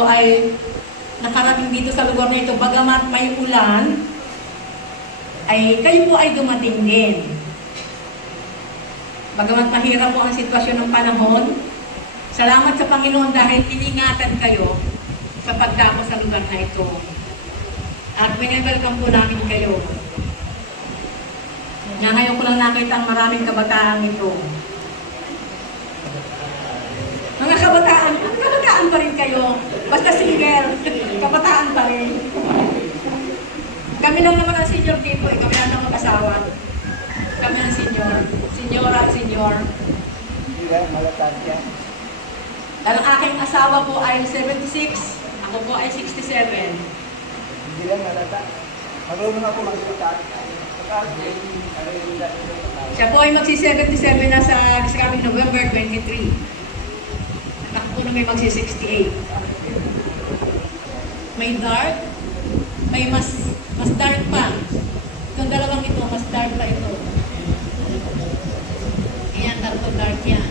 po ay nakarating dito sa lugar na ito, bagamat may ulan, ay kayo po ay dumating din. Bagamat mahirap po ang sitwasyon ng panahon, salamat sa Panginoon dahil iningatan kayo sa pagdako sa lugar na ito. At winelcome po namin kayo. Ngayon ko lang nakita ang maraming kabataan ito. Mga kabataan pa rin kayo. Basta single, kabataan pa rin. Kami lang naman ang senior dito, kami lang ang mag-asawa. Kami ang senior. Senior at senior. Ang aking asawa po ay 76, ako po ay 67. Hindi lang malata. Marunong ako mag-iputan. Siya po ay magsi-77 na sa coming November 23. At ako po na may magsi-68. May dark, may mas dark pa. Itong dalawang ito, mas dark pa ito. Ayan, tatlo dark yan.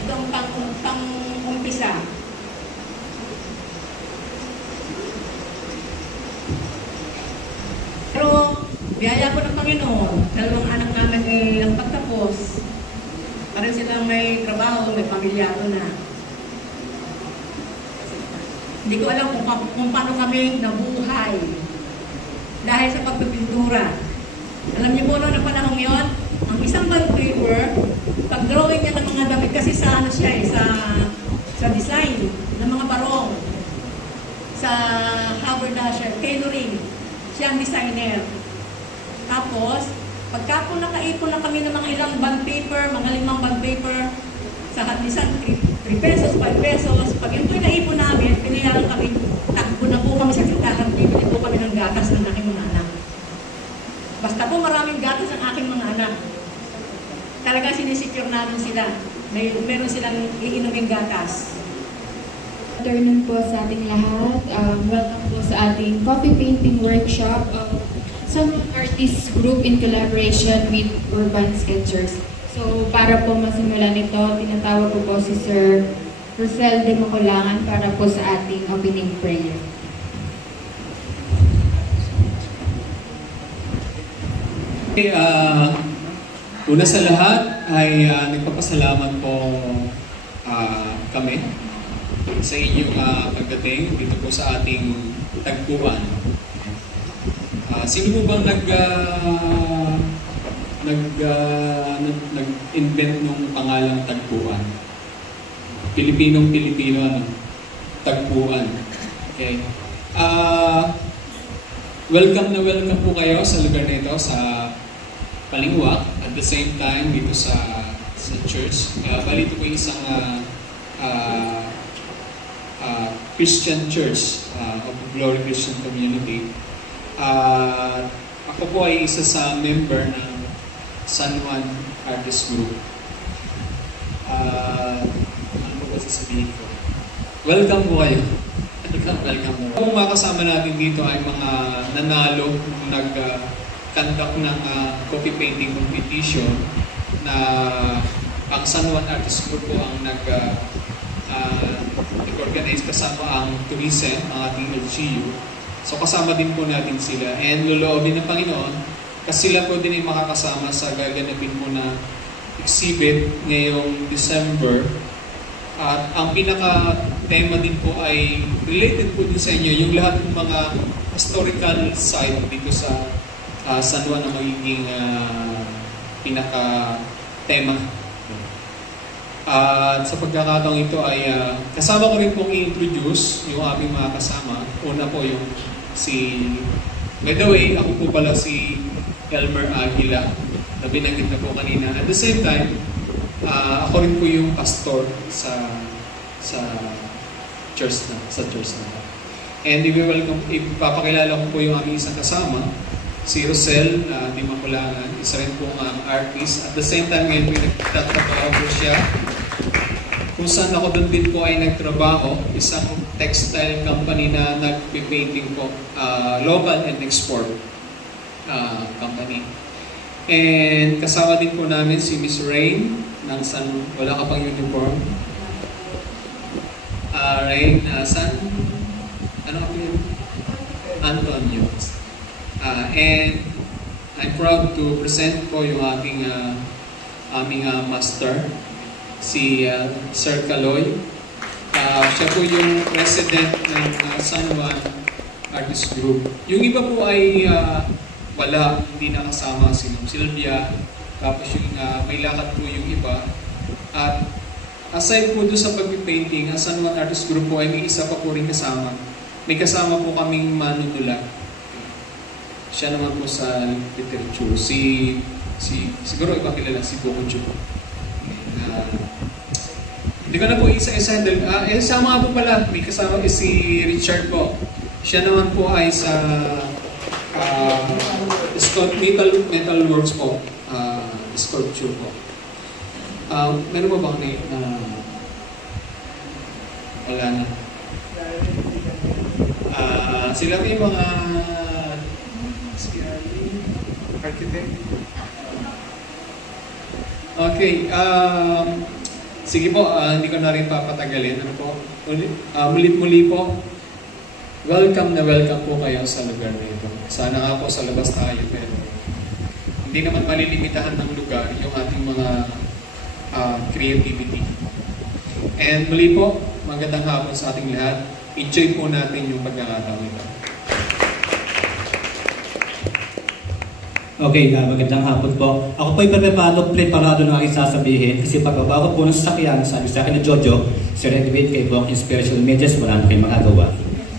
Itong pang-umpisa. Pero, biyaya po ng Panginoon, dalawang anak namin ay ang pagtapos. Parang silang may trabaho, may pamilyado na. Hindi ko alam kung paano kami nabuhay dahil sa pagpipintura. Alam niyo po noong panahon yon, ang isang bond paper, pag-drawing niya ng mga damit, kasi sa ano siya sa design ng mga barong, sa haberdasher, tailoring, siya ang designer. Tapos, pagka po nakaipon na kami ng mga ilang bond paper, mga 5 bond paper, sa hatisan, 3 pesos, 5 pesos. Pag yun po'y naipon namin, pinayaran kami, takbo na po kami sa tindahan, bibili po kami ng gatas ng aking mga anak. Basta po maraming gatas ang aking mga anak. Talaga sinisecure namin sila. Meron silang iinuming gatas. Good afternoon po sa ating lahat. Welcome po sa ating coffee painting workshop of some artists group in collaboration with Urban Sketchers. So, para po masimulan ito, tinatawag ko po si Sir Rosel de Maculangan para po sa ating opening prayer. Okay, una sa lahat ay nagpapasalamat po kami sa inyong pagdating dito po sa ating tagpuan. Sino po bang nag-invent nung pangalang tagpuan? Pilipinong-Pilipino, ano? Tagpuan. Okay. Welcome na welcome po kayo sa lugar na ito, sa Palingwak. At the same time, dito sa church. Bali ito po yung isang Christian Church of Glory Christian Community. Ako po ay isa sa member ng San Juan Artist Group. Ano po ba sasabihin ko? Welcome po kayo. Welcome. Kung makasama natin dito ay mga nanalo nung nag-conduct ng coffee painting competition na ang San Juan Artist Group po ang nag-organize kasama ang tourism, ang ating LGU. So kasama din po natin sila. And loloobin ng Panginoon, kasi sila po din ay makakasama sa gaganapin po na exhibit ngayong December. At ang pinaka-tema din po ay related po din sa inyo, yung lahat ng mga historical site dito sa San Juan na magiging pinaka-tema. At sa pagkakataong ito ay kasama ko rin pong i-introduce yung aming mga kasama. Una po yung by the way, ako po pala si Elmer Aguila na binanggit na po kanina. At the same time, ako rin po yung pastor sa church na. And ipapakilala ko po yung aming isang kasama, si Rosel de Maculangan, isa rin po ang artist. At the same time, ngayon po nagtatrabaho po siya. Kung saan ako doon din po ay nagtrabaho, isang textile company na nagpipainting po, local and export company. And kasama din po namin si Miss Rain ng wala ka pang uniform. Rain ano ako yun? Antonio. And I'm proud to present po yung aming master, si Sir Caloy. Siya po yung president ng San Juan Artist Group. Yung iba po ay wala, hindi nakasama, si Sylvia. Tapos yung may lakad po yung iba. At aside po doon sa pag-painting, ang San Juan Artist Group po ay may isa pa po rin kasama. May kasama po kaming manunula. Siya naman po sa literature. Siguro iba kilala, si Boko Chu. Hindi ko na po isa-isa handle. Sama po pala, may kasama si Richard po. Siya naman po ay sa metal works po. Sculpture po. Meron po ba kayo na wala na? Sila may mga architect. Okay. Sige po, hindi ko na rin papatagalin. Ano po? Mulit-muli po, welcome na welcome po kayo sa lugar na ito. Sana nga po sa labas tayo, pero hindi naman malilimitahan ng lugar yung ating mga creativity. And muli po, magandang hapon sa ating lahat. Enjoy po natin yung pagkakataon ito. Okay, magandang hapon po. Ako po ay preparado na aking sasabihin kasi pagbaba ko po ng sasakyan, sabi sa akin ni Jojo, Sir Edwin, kayo po ang inspirational medias, wala na kayong magagawa.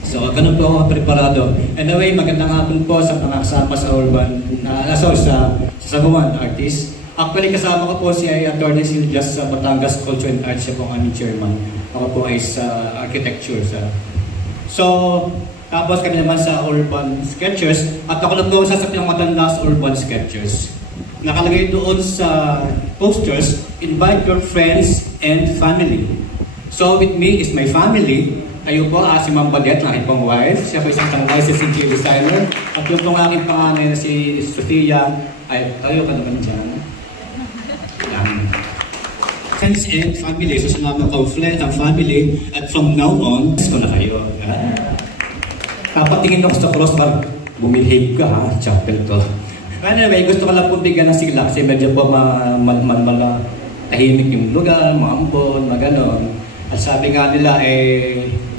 So, ganun po ako preparado. Anyway, magandang hapon po sa mga kasama sa urban, sa Saguan Artist. Actually, kasama ko po si Atty. Silvias sa Batangas Culture and Arts, siya po ang aming chairman. Ako po ay sa architecture. So, tapos kami naman sa Urban Sketchers, at ako lang po sasapin ang matanda sa Urban Sketchers. Nakalagay doon sa posters, invite your friends and family. So with me is my family. Kayo po, si Ma'am Badet, ang aking pong wife. Siya po isang licensed interior designer. At yung pong aking panganay na si Sofia, ay tayo ka naman dyan. Friends and family. So sumama ko ang family, at from now on, ko na kayo. Dapat tingin ako sa crossbar, bumihig ka ha, chapel to. Anyway, gusto ko lang po bigyan ng sigla kasi medyo po tahimik yung lugar, maambon, maganon. At sabi nga nila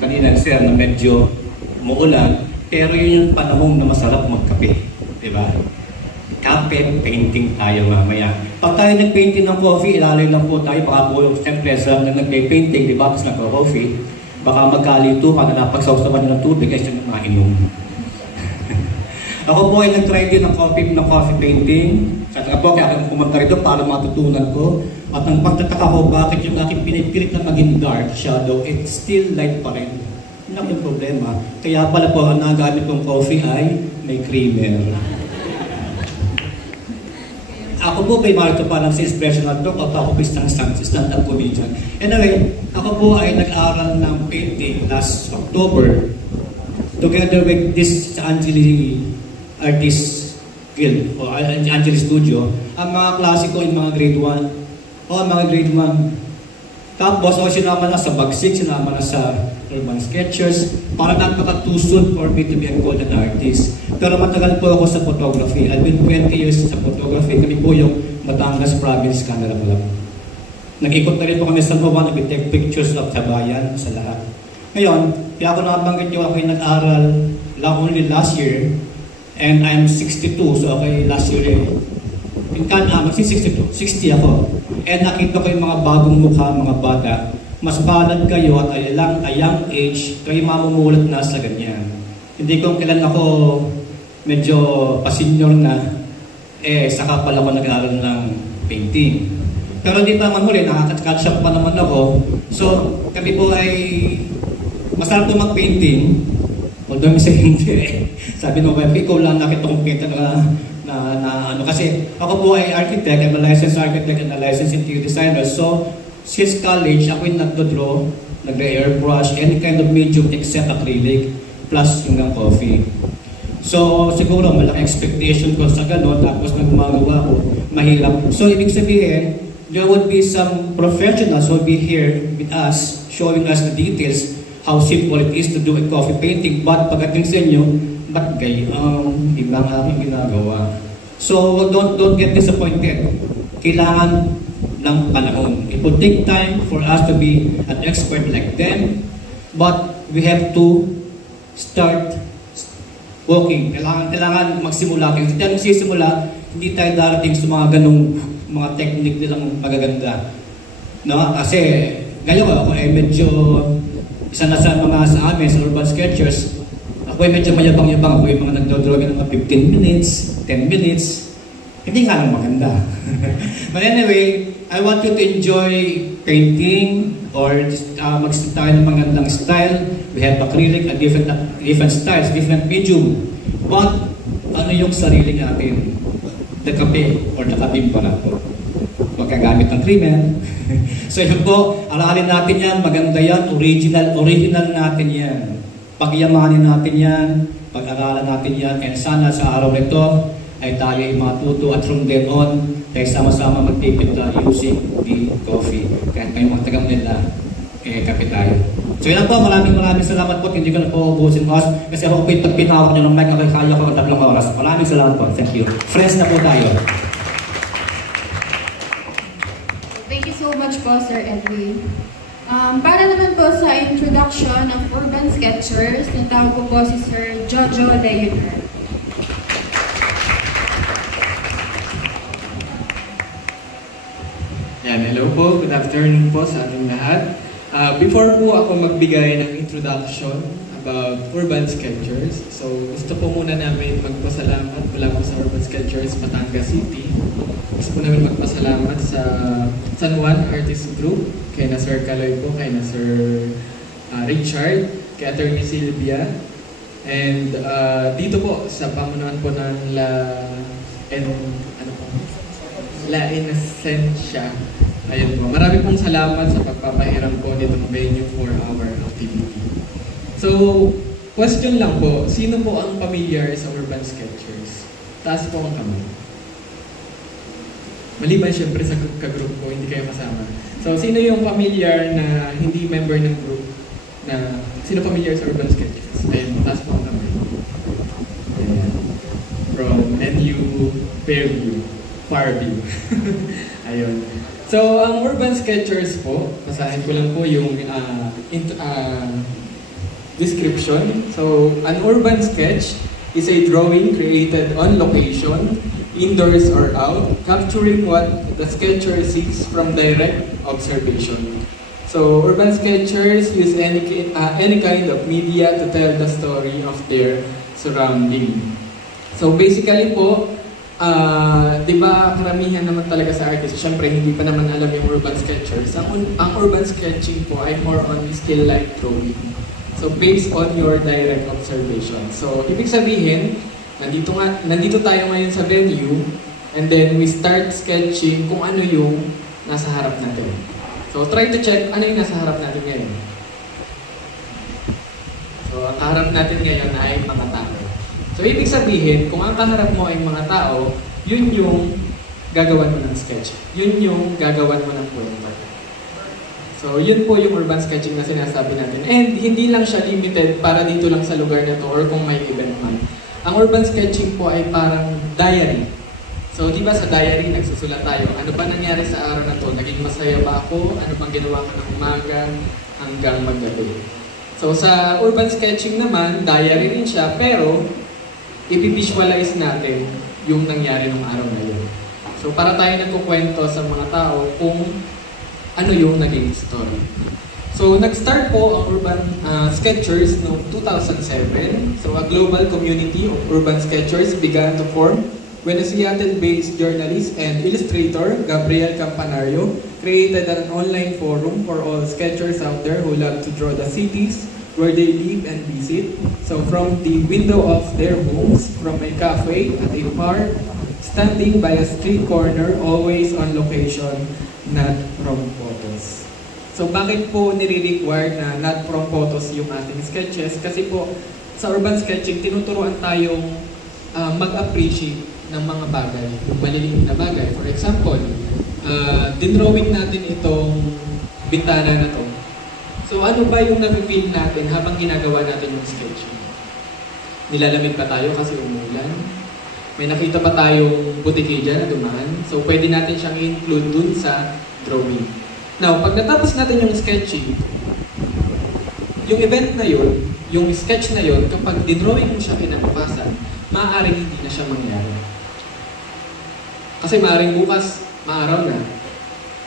kanina sir na medyo muulan, pero yun yung panahon na masarap magkape. Diba? Kape, painting tayo mamaya. Pag tayo nag-painting ng coffee, ilalim lang po tayo, baka po siyempre sa nag-painting, diba? Tapos nag-coffee. Baka magkalito ka na napagsawsawan ng tubig ay siya mainom. Ako po ay nag-try din ng coffee painting. Sa nga po, kaya ako pumunta rito para matutunan ko. At ang pagtataka ko, bakit yung aking pinipilit na maging dark shadow, it's still light pa rin. Yun ang yung problema. Kaya pala po, ang nagamit kong coffee ay may creamer. Ako po kay Marto pa ng inspirational talk at ako isang stand-up comedian. Anyway, ako po ay nag-aral ng painting last October together with this Angeli Artist Guild o Angeli Studio. Ang mga klase ko yung mga grade 1 mga grade 1. Tapos ako sinama na sa Bagsik, sinama na sa Urban Sketchers para napaka-too for me to be called an artist. Pero matagal po ako sa photography. I've been 20 years sa photography. Kami po yung Batangas Province Camera Club. Nag-ikot na rin po kami sa Juan, nag-take pictures of sa bayan, sa lahat. Ngayon, kaya ako nabanggit yung ako yung nag-aral only last year, and I'm 62, so okay, last year magsi-62, 60 ako. And nakita ko yung mga bagong mukha, mga bata. Mas balad kayo at a young age, kayo mamumulat na sa ganyan. Hindi ko kailan ako medyo pa-senior na, saka pala ako nag-aaral ng painting. Pero di pa man huli, nakaka-catch up pa naman ako. So, kami po ay masarap po mag-painting. Although minsan hindi. Sabi nung wife, ikaw lang nakita kong painter na ano. Kasi ako po ay architect, I'm a licensed architect and a licensed interior designer. So, since college, ako yung nagdo-draw, nag-airbrush, any kind of medium except acrylic, plus yung coffee. So, siguro malaki expectation ko sa gano'n, tapos nang gumagawa ko, mahirap. So, ibig sabihin, there would be some professionals who will be here with us showing us the details, how simple it is to do a coffee painting, but pagdating sa inyo, ba't ibang aking ginagawa. So don't get disappointed. Kailangan ng panahon. It will take time for us to be an expert like them, but we have to start working. Kailangan magsimula. Kasi tayo magsisimula, hindi tayo darating sa mga ganong mga technique nilang magaganda. No? Kasi ngayon ako ay medyo isa na sa mga sa amin, sa Urban Sketchers, ako ay medyo mayabang-yabang. Ako ay mga nagdodrawing ng mga 15 minutes, 10 minutes. Hindi nga lang maganda. But anyway, I want you to enjoy painting or mag-style tayo ng magandang style. We have acrylic at different styles, different medium. But ano yung sarili natin? Dakape or dakabimpara po. Huwag kang gamit ng krimen. So yun po, aralin natin yan, maganda yan, original natin yan. Pagyamanin natin yan, pag-aralan natin yan, and sana sa araw nito ay tayo ay matuto at from then on, tayo sama-sama magpipinta using the coffee. Kahit may mga tagang nila, kape tayo. So yun lang po, maraming salamat po. Hindi ko na po ubusin mo kasi ako po yung pinawak nyo ng mic, ako kaya ko ng 3 oras. Maraming salamat po. Thank you. Friends na po tayo. Thank you so much po, Sir Edwin. Para naman po sa introduction ng Urban Sketchers, natawag ko po si Sir Jojo Leonard. Yan, hello po. Good afternoon po sa ating lahat. Before po ako magbigay ng introduction about Urban Sketchers, so gusto po muna namin magpasalamat mula po sa Urban Sketchers Batangas City. Gusto po namin magpasalamat sa San Juan Artist Group, kay na Sir Caloy po, kay na Sir Richard, kay Attorney Sylvia, and dito po sa pamunuan po ng La Inocencia. Ayun po. Marami pong salamat sa pagpapahiram po nitong venue for our activity. So, question lang po, sino po ang familiar sa Urban Sketchers? Taas po ang kamay. Maliban syempre sa ka-group po, hindi kayo kasama. So, sino yung familiar na hindi member ng group na sino familiar sa Urban Sketchers? Ayun, taas po ang kamay. Ayan. From NU Fairview. Farview. Ayun. So, ang Urban Sketchers po, basahin ko lang po yung description. So, an urban sketch is a drawing created on location, indoors or out, capturing what the sketcher sees from direct observation. So, Urban Sketchers use any kind of media to tell the story of their surrounding. So, basically po, di ba karamihan naman talaga sa artist, syempre hindi pa naman alam yung Urban Sketchers. Ang Urban Sketching po ay more on still life drawing. So based on your direct observation. So ibig sabihin, nandito tayo ngayon sa venue, and then we start sketching kung ano yung nasa harap natin. So try to check ano yung nasa harap natin ngayon. So ang harap natin ngayon ay mga tao. So, ibig sabihin, kung ang kaharap mo ay mga tao, yun yung gagawan mo ng sketch. Yun yung gagawan mo ng kwento. So, yun po yung urban sketching na sinasabi natin. And hindi lang siya limited para dito lang sa lugar na to or kung may event man. Ang urban sketching po ay parang diary. So, di ba sa diary, nagsusulat tayo. Ano ba nangyari sa araw na to? Naging masaya ba ako? Ano bang ginawa ko ng umaga hanggang maggabi? So, sa urban sketching naman, diary rin siya, pero i-visualize natin yung nangyari ng araw na yun. So, para tayo nagkukwento sa mga tao kung ano yung naging story. So, nag-start po ang Urban Sketchers noong 2007. So, a global community of Urban Sketchers began to form when a Seattle-based journalist and illustrator, Gabriel Campanario, created an online forum for all sketchers out there who love to draw the cities where they live and visit. So from the window of their homes, from a cafe, at a park, standing by a street corner, always on location, not from photos. So bakit po nire-require na not from photos yung ating sketches? Kasi po sa urban sketching, tinuturuan tayong mag-appreciate ng mga bagay, yung maliliit na bagay. For example, dinrawing natin itong bintana na to. So ano ba yung nafe-feel natin habang ginagawa natin yung sketching? Nilalamig pa tayo kasi umulan. May nakita pa tayong butiki dyan na dumaan. So pwede natin siyang i-include dun sa drawing. Now, pag natapos natin yung sketching, yung event na yun, yung sketch na yun, kapag dinrawing mo siya kinabukasan, maaaring hindi na siya mangyari. Kasi maaaring bukas, maaraw na.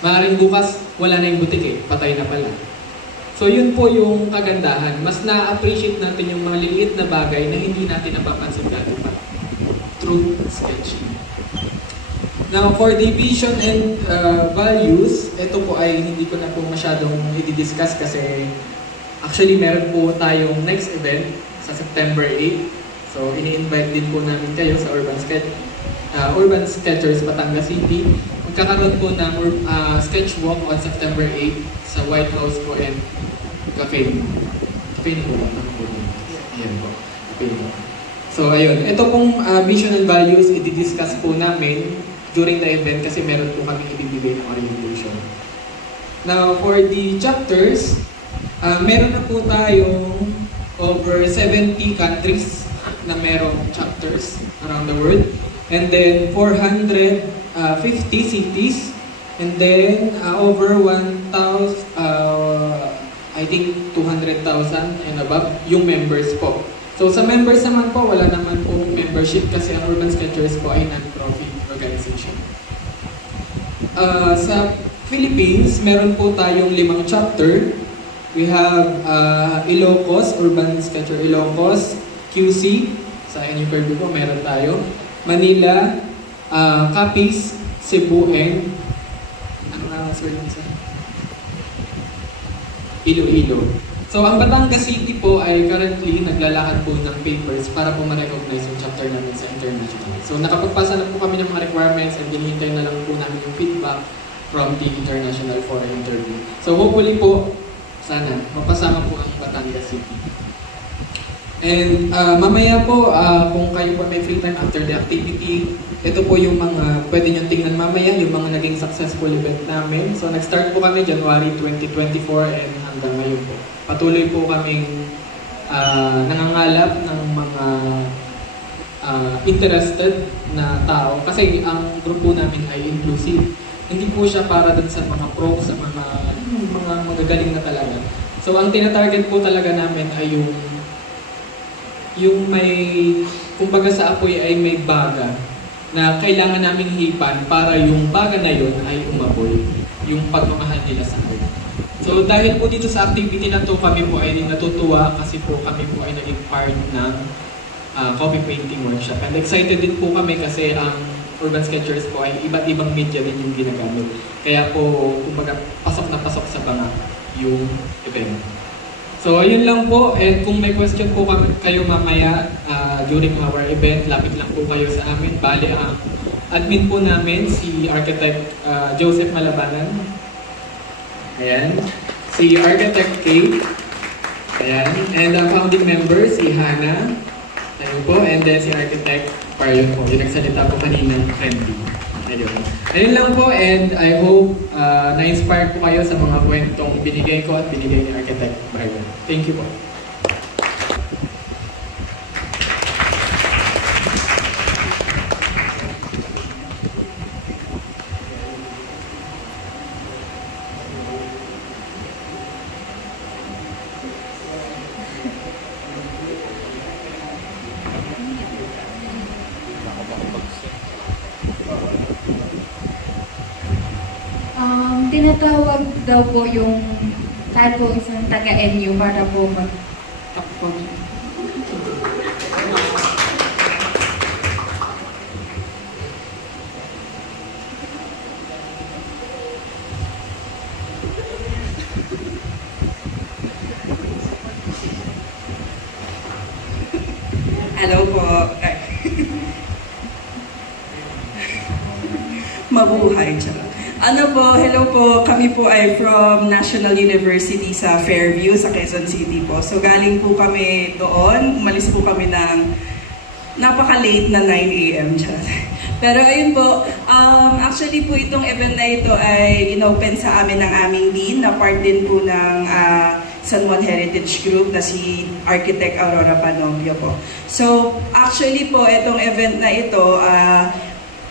Maaaring bukas, wala na yung butiki, patay na pala. So yun po yung kagandahan. Mas na-appreciate natin yung mga liliit na bagay na hindi natin napapansin dati pa. Through sketching. Now for the vision and values, ito po ay hindi ko na po masyadong i-discuss kasi actually meron po tayong next event sa September 8. So ini-invite din po namin kayo sa Urban Sketchers Batangas City. Magkakaroon po ng sketch walk on September 8 sa White House po and Cafe. Cafe po ba? Ayan po. Cafe po. So ayun, ito pong vision and values i-discuss po namin during the event kasi meron po kami ibibigay ng orientation. Now for the chapters, meron na po tayong over 70 countries na merong chapters around the world. And then 450 cities. And then over 1,000, I think 200,000 and above yung members po. So sa members naman po, wala naman po membership kasi ang Urban Sketchers po ay non-profit organization. Sa Philippines, meron po tayong 5 chapter. We have Ilocos, Urban Sketcher Ilocos, QC, sa NU po meron tayo. Manila, Capiz, Cebu, and Iloilo. So ang Batangas City po ay currently naglalakad po ng papers para po ma-recognize yung chapter namin sa international. So nakapagpasa na po kami ng mga requirements and hinihintay na lang po namin yung feedback from the international for an interview. So hopefully po, sana mapasama po ang Batangas City. And mamaya po, kung kayo po may free time after the activity, ito po yung mga pwede nyo tingnan mamaya, yung mga naging successful event namin. So nag-start po kami January 2024 and hanggang ngayon po. Patuloy po kaming nangangalap ng mga interested na tao. Kasi ang grupo namin ay inclusive. Hindi po siya para dun sa mga pro, sa mga magagaling na talaga. So ang tina-target po talaga namin ay yung may, kumbaga sa apoy ay may baga na kailangan naming hipan para yung baga na yun ay umapoy, yung pagmamahal nila sa akin. So dahil po dito sa activity na to, kami po ay natutuwa kasi po kami po ay naging part ng copy painting workshop. And excited din po kami kasi ang Urban Sketchers po ay iba't ibang media din yung ginagamit. Kaya po, kumbaga, pasok na pasok sa banga yung event. So, ayun lang po. And kung may question po kayo mamaya during our event, lapit lang po kayo sa amin. Bali, ang admin po namin, si Architect Joseph Malabanan. Ayan. Si Architect Kate. Ayan. And ang founding member, si Hannah. Ayun po. And then si Architect Parion po. Yung nagsalita po kanina, friendly. Ayun. Ayun lang po, and I hope na-inspire po kayo sa mga kwentong binigay ko at binigay ni Architect Brian. Thank you po. Tinatawag daw po yung kahit po isang taga-NU para po mag-takbo. Hello po. Mabuhay siya. Ano po, hello po, kami po ay from National University sa Fairview, sa Quezon City po. So galing po kami doon, umalis po kami ng napaka-late na 9 AM. Pero ayun po, actually po itong event na ito ay inopen sa amin ng aming dean, na part din po ng San Juan Heritage Group na si Architect Aurora Panobio po. So, actually po, itong event na ito,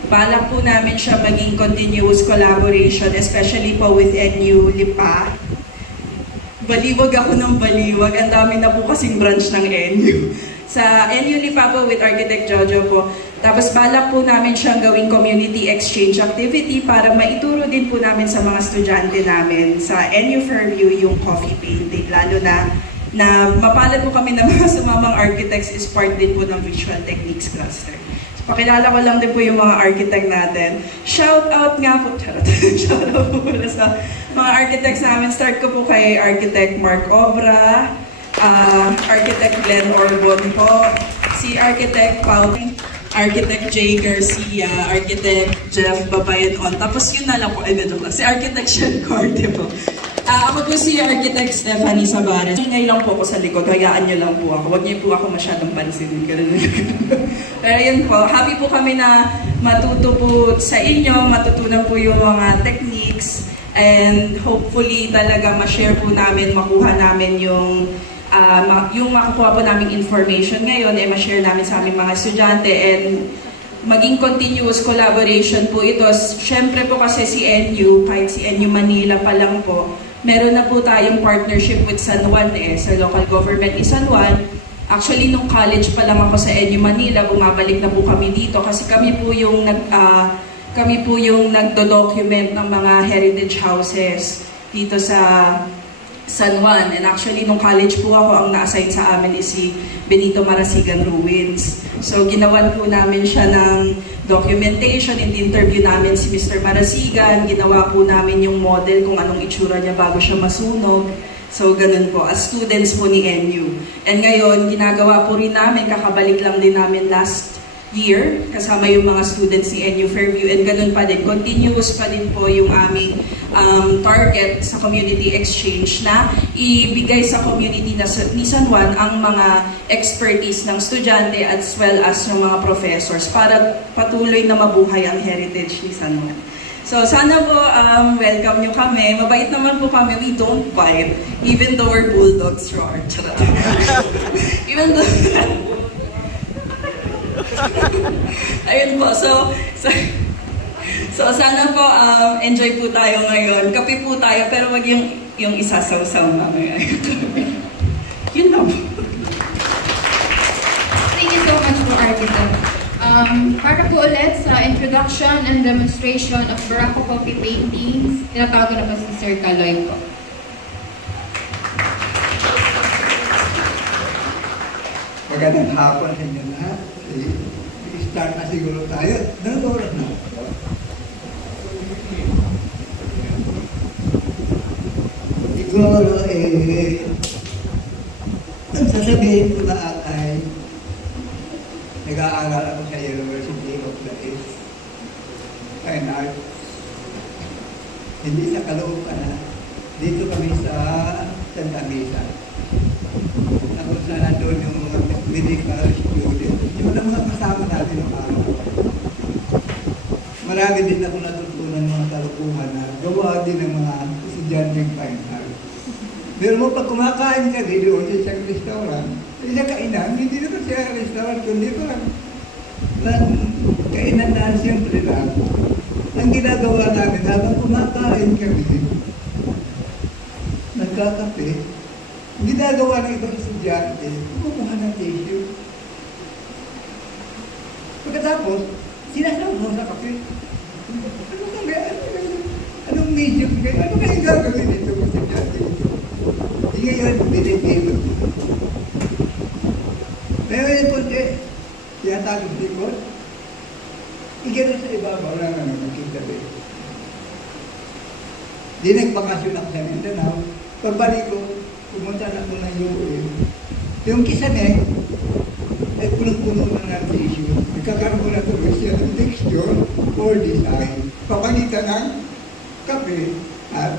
balak po namin siya maging continuous collaboration, especially po with NU Lipa. Baliwag ako ng baliwag. Ang dami na po kasing branch ng NU. Sa NU Lipa po with Architect Jojo po. Tapos balak po namin siyang gawing community exchange activity para maituro din po namin sa mga estudyante namin sa NU Fairview yung coffee painting. Lalo na mapalad po kami ng mga sumamang architects is part din po ng Visual Techniques Cluster. So, pakilala ko lang din po yung mga architect natin. Shout out nga po, shout out po pala sa mga architects namin. Start ko po kay Architect Mark Obra, Architect Glenn Orbon po, si Architect Paul, Architect Jay Garcia, Architect Jeff Babayan-On. Tapos yun na lang po, si Architect Sean Corte po. Ako po si Architect Stephanie Sabares. Ngayon lang po ako sa likod, hayaan nyo lang po ako. Huwag niyo po ako masyadong pansinin. Pero yun po, happy po kami na matuto po sa inyo, matutunan po yung mga techniques, and hopefully talaga ma-share po namin, makuha namin yung makukuha po naming information ngayon, ma-share namin sa aming mga estudyante, and maging continuous collaboration po ito. Siyempre po kasi si NU, kahit si NU Manila pa lang po, meron na po tayong partnership with San Juan sa local government ni San Juan. Actually, nung college pa lang ako sa NU Manila, bumabalik na po kami dito kasi kami po yung nagdo-document ng mga heritage houses dito sa San Juan. And actually, nung college po ako, ang na-assign sa amin is si Benito Marasigan Ruins. So, ginawan po namin siya ng documentation, in-interview namin si Mr. Marasigan, ginawa po namin yung model kung anong itsura niya bago siya masunog. So, ganun po, as students po ni NU. And ngayon, ginagawa po rin namin, kakabalik lang din namin last year, kasama yung mga students ni NU Fairview, and ganun pa din, continuous pa din po yung aming target sa community exchange na ibigay sa community ni San Juan ang mga expertise ng estudyante as well as ng mga professors para patuloy na mabuhay ang heritage ni San Juan. So sana po welcome nyo kami. Mabait naman po kami. We don't bite even though we're bulldogs roar. Even though ayun po, so sana po enjoy po tayo ngayon. Kape po tayo, pero wag yung isasaw-saw mamaya. Yun lang. Thank you so much po, Architect. Para po ulit sa introduction and demonstration of Barako Coffee Paintings, tinatawag na po si Sir Kaloy po. Magandang hapon sa inyo lahat. I-start na siguro tayo. Anong oras na? Siguro, ang sasabihin ko na ay nag-aaral ako sa University of the East Fine Arts. Hindi sa Caloocan, dito kami sa Santa Mesa. Kung saan nandun yung mga medical students, yung mga kasama natin ng araw. Marami din ako natutunan mga kalukuhan na gawa din ng mga estudyanteng fine art. Pero mo pag kumakain ka dito sa isang restaurant, sa isang kainan, hindi naman siya restaurant, kundi ko lang kainan na siyempre lang. Ang ginagawa namin habang kumakain kami, nagkakape, ginagawa ng ibang estudyante, kumukuha ng tissue. Pagkatapos, sinasabaw sa kape. Anong medium kayo? Ano kayong gagawin ito kung estudyante ito? Hindi ngayon, binibigay. Pero yung konti, tiyatagod likod, igano sa ibabaw lang naman nagkitabi. Di nagbakasyon ako sa Mindanao, pagbalik ko, pumunta na ako ng UOL. Yung kisame, ay punong-puno na ng tissue. Nagkakaroon ko na tuloy siya ng texture or design. Papalitan ng kape at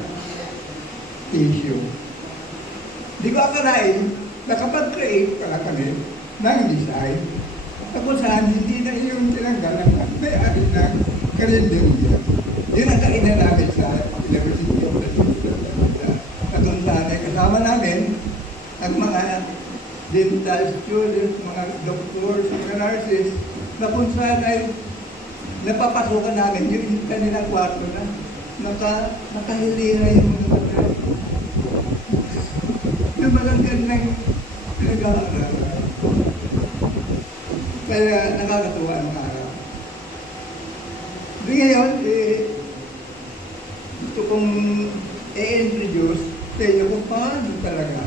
tissue. Di ko akalain, nakapag-create pala kami ng design. Tapos saan, hindi na yung tinanggalan na may-ari ng karinderya. Yun ang kainan namin sa University of the na kung saan ay kasama namin ang mga dental students, mga doctors, mga nurses, na kung saan ay napapasukan namin yung kanilang kwarto na nakahilira yung mga yung mga gandang nag-aaral. Kaya nakakatuwa ang araw. Di ngayon, gusto kong i-introduce sa inyo kung paano talaga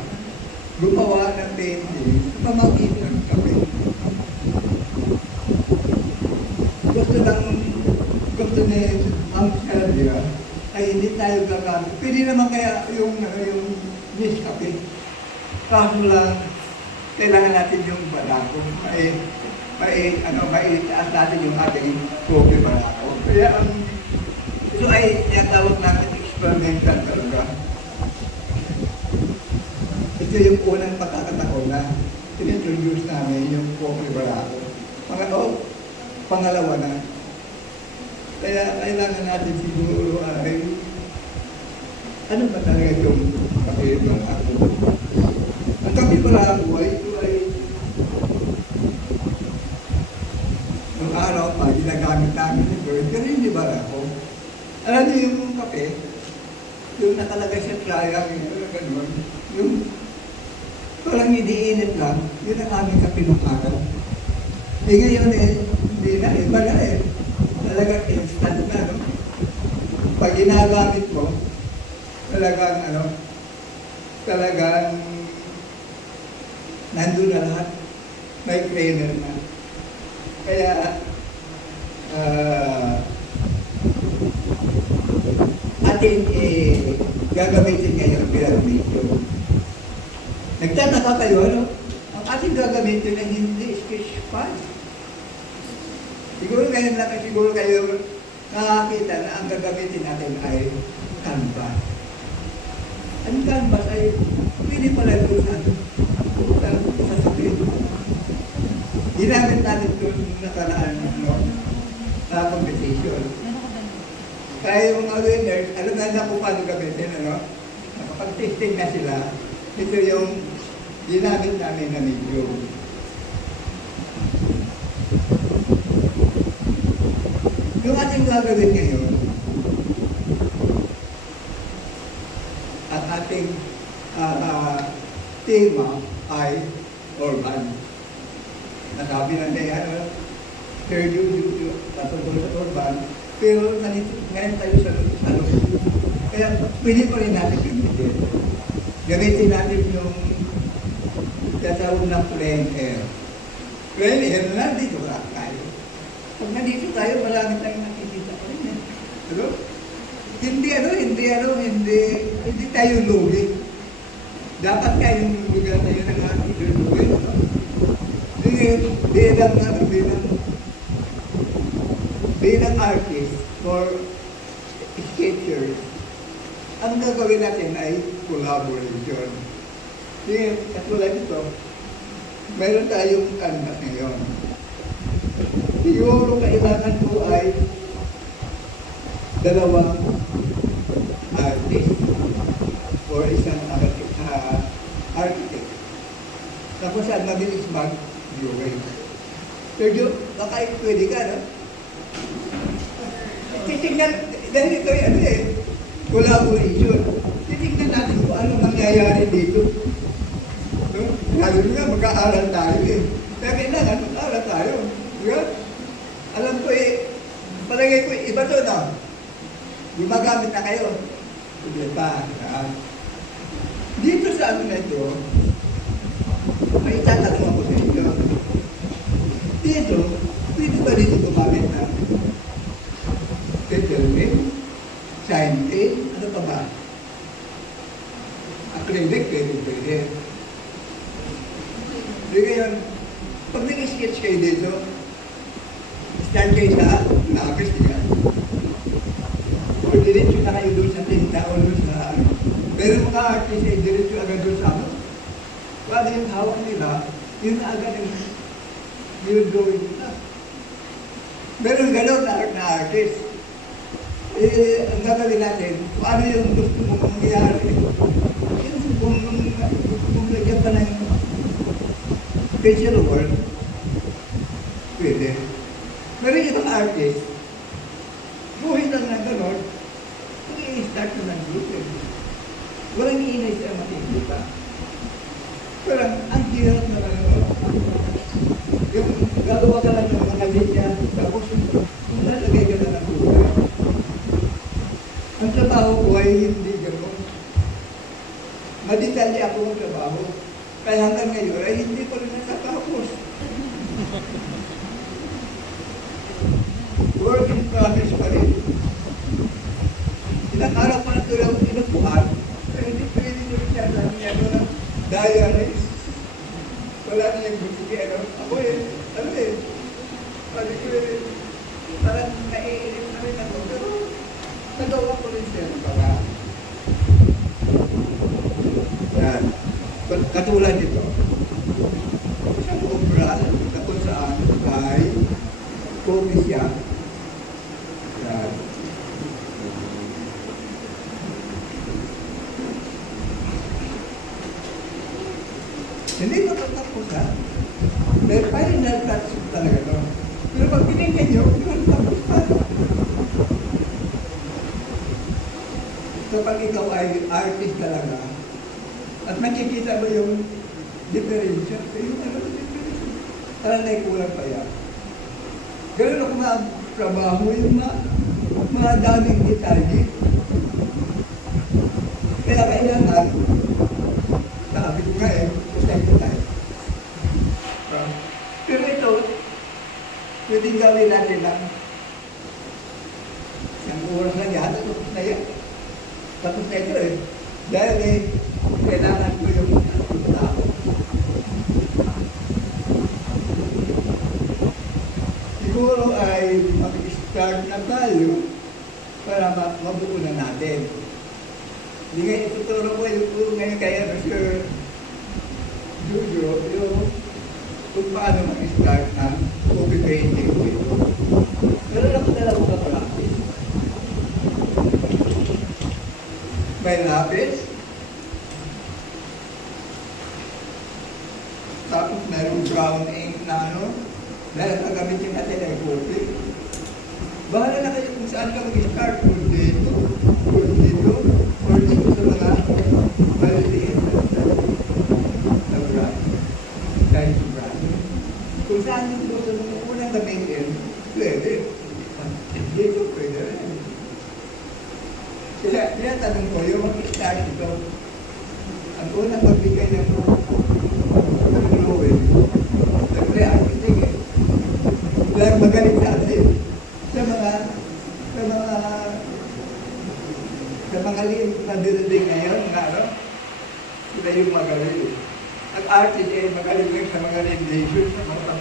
gumawa ng painting sa pamagitan ng kape. Gusto ni Ma'am Sylvia ay hindi tayo gagamit. Pwede naman kaya yung Nescafe. Kaso lang, kailangan natin yung balako. Maitaas natin yung ating coffee balako. Kaya ito ay tinatawag natin experimental talaga. Ito yung unang pagkakataon na in-introduce namin yung coffee balako. Pangalawa na. Kaya kailangan natin siguro ay ano ba talaga yung kape ng ako? Ang kape balako ay ito ay noong araw pa ginagamit namin ni Bird, pero hindi balako. Alam niyo yung kape, yung nakalagay sa triangle, gano'n, yung parang iniinit lang, yun ang aming kape ng araw. Ngayon hindi na, iba na talagang instant na, no? Pag ginagamit mo, talagang nandun na lahat, may trainer na. Kaya, ating gagamitin ngayon bilang video. Nagtataka kayo, ano? Ang ating gagamitin ay hindi sketch pad. Siguro ngayon lang siguro kayo nakakita na ang gagamitin natin ay canvas. Ang canvas ay pwede pala ito sa sakit. Ginamit natin ito nakaraan sa competition. Kaya yung mga winners, alam na kung paano gamitin, nakapag-testing na sila. Ito yung ginamit namin na medium. Yung ating gagawin ngayon, at ating tema ay urban. Nasabi na niya, third due patungkol sa urban, pero ngayon tayo sa loob. Kaya pwede pa rin natin gamitin. Gamitin natin yung tatawag ng plain air. Plain air na, dito ka tayo. Pag nandito tayo, marami tayong nakikita pa rin. Pero, hindi tayo lugi. Dapat kayong lugar na yun ang ating lugi. Bilang artist or sketchers, ang gagawin natin ay collaboration. Katulad ito, mayroon tayong canvas ngayon. Siguro kailangan ko ay dalawang artist or isang architect. Tapos saan mabilis mag-drawing. Pero baka pwede ka, no? Titignan, dahil ito yan collaboration. Titignan natin kung ano mangyayari dito. No? Lalo nga, mag-aaral tayo Kaya kailangan mag-aaral tayo. Diba? Alam ko palagay ko iba to na. Gumagamit na kayo. Hindi pa. Dito sa ano na ito, may tatanong ako sa inyo. Dito, pwede ba dito gumamit na? Determine, scientist, ano pa ba? Acrylic, pwede. Hindi ngayon, pag nag-sketch kayo dito, stand kayo sa nakakis niya. O diretso na kayo doon sa tinta o doon sa ano. Pero mga artist ay diretso agad doon sa ano. Kaya yung hawak nila, yun na agad yung drawing nila. Meron gano'n na artist. Ang gagawin natin, kung ano yung gusto mong mangyari, kung lagyan pa ng facial work, pwede. Pero yung ibang artist, buhay lang na gano'n, kung i-start na ng gluten. Walang iinay siya makikita. Pero ang hirap na lang yung gagawa ka lang ng mga linya, tapos kung lalagay ka na ng gluten. Ang trabaho ko ay hindi gano'n. Madetalye ako ang trabaho. Kaya hanggang ngayon ay hindi ko rin nakatapos. Work in progress pa rin. Ilang araw pa na ito yung inupuan, pero hindi pwede nyo rin yan lang yan ng diaries. Wala na yung butiki, ako sabi ko parang naiinim na rin ako, pero nagawa ko rin siya ng pala. Yan. Katulad nito, isang obra na kung saan ay kopi siya. Yan. Hindi matatapos ha. Pero final touch talaga to. Pero pag pinigyan nyo, tapos pa. Kapag ikaw ay artist talaga, at nakikita mo yung differential, yung differential, parang naikulang pa yan. Ganun ako trabaho yung mga daming detalye. Kaya kailangan, sabi ko nga protect tayo. Pero ito, pwedeng gawin natin lang. Isang oras lang yan, tapos na yan. Tapos na ito dahil kailangan ko yung tao. Siguro ay mag-start na tayo para mabuo na natin. Hindi nga ituturo ko yung ngayon kaya Sir Jojo, yung kung paano mag-start ng copy painting ko ito. Pero nakadala ko ka practice. May lapis. Tapos mayroong brown ink na dahil gagamitin natin ay copy. Bahala na kayo kung saan ka mag-start. Kung dito, or dito sa mga maliliit na brand. Dahil sa brand. Kung saan yung gusto mo unang gamitin, pwede. Dito, pwede rin. Kaya tinatanong ko, yung mag-start ito, ang unang magbigay ng drawing, siyempre architect eh. Dahil magaling sa atin. Sa mga liit na building ngayon, sila yung magaling. Ang artist ay magaling lang sa mga rendition, sa mga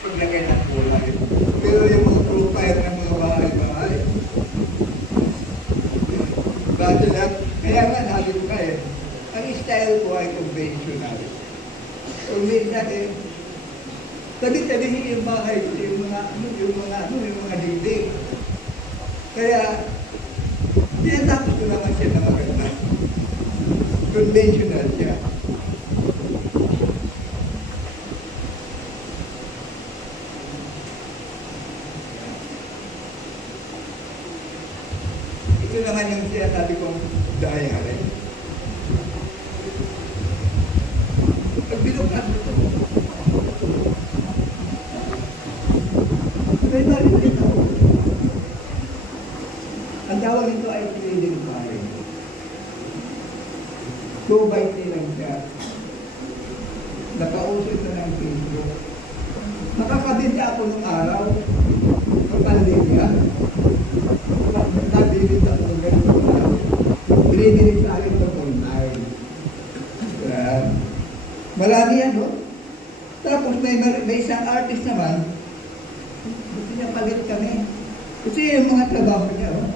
paglagay ng kulay. Pero yung mga profile ng mga bahay-bahay, kaya nga nabi ko ang style ko ay conventional. So minsan tabi-tabi yung bahay ko, yung mga dingding. Kaya tinatapos ko naman siya na maganda. Conventional siya. Ito naman yung sinasabi kong diary. Pag binuksan mo ito, may narin ito. Ang tawag nito ay trading card. 2 by 3 lang siya. Nakauso ito ng Facebook. Nakakabinta ako nung araw. Ang pandemya. Nakabinta ako ng ganito araw. Binidinig sa akin ito online. Marami yan, no? Tapos may isang artist naman, gusto niya palit kami. Kasi yung mga trabaho niya, no?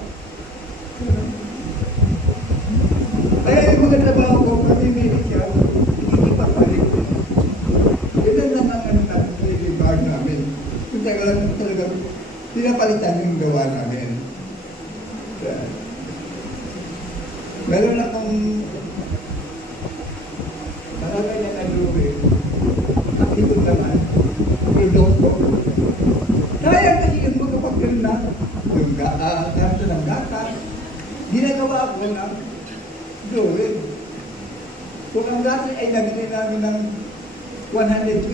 Kaya yung mga trabaho ko, pamimili siya, hindi pa palit. Ito naman ang bar namin. Kung talaga, pinapalitan yung gawa namin. Meron akong drawing. Ang ikot naman, produkto. Kaya kasi yung mga papel na, yung karto ng gatas, ginagawa ko ng drawing. Kung ang gatas ay nabili namin ng 120,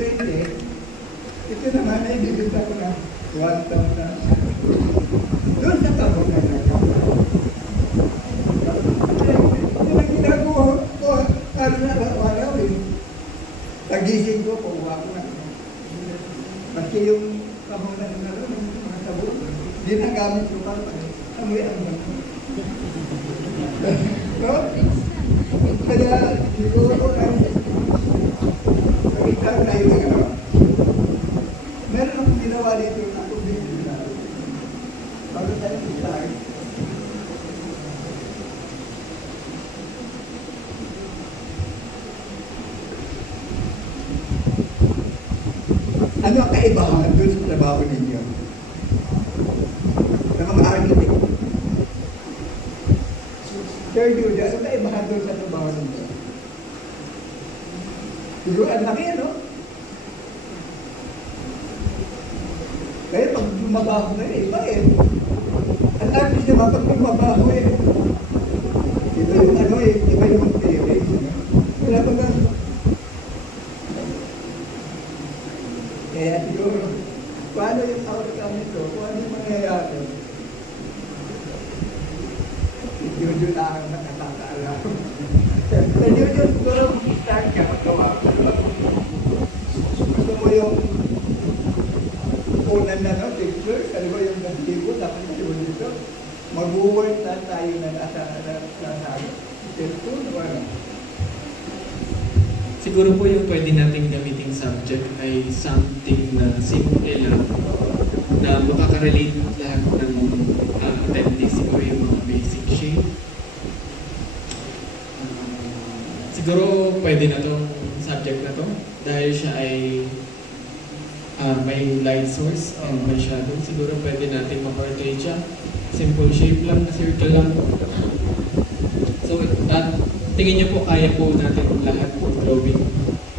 ito naman ay bibita ko ng 1,000. Doon sa tabok na nagkakaroon. Yung ginagawa ko, ano na araw eh. Tagising ko, kuha ko na. Kasi yung kamunan na rin, mga tabok, ginagamit ko pa pa. Amoy ang mga. No? Kaya, siguro ko ay nakita ko na yung ginawa. Meron akong ginawa dito na akong video na. Bago tayo start. Ano ang kaibahan doon sa trabaho ninyo? Sa mga architect. Sir Judy, ano ang kaibahan doon sa trabaho ninyo? Siguro ang laki, ano? Kaya pag lumabaho na iba eh. Ang artist naman pag lumabaho eh. Iba yung ano eh, iba yung theory. Wala pa nga. Kaya siguro, paano yung outcome nito? Kung ano yung mangyayari? Yun na ang nakakaalam. Pero yun siguro start ka magawa. Gusto mo yung unan na no, picture, ano ba yung nagtibo, dapat nyo dito. Mag-work na tayo na nasa cellphone, ano? Siguro po yung pwede nating gamiting subject ay something na simple lang na makakarelate lahat ng attendees. Siguro yung mga basic shape. Siguro pwede na tong subject na to dahil siya ay may light source and may shadow. Siguro pwede natin ma-portrait siya. Simple shape lang na circle lang. So, tingin niyo po, kaya po natin lahat po drawing.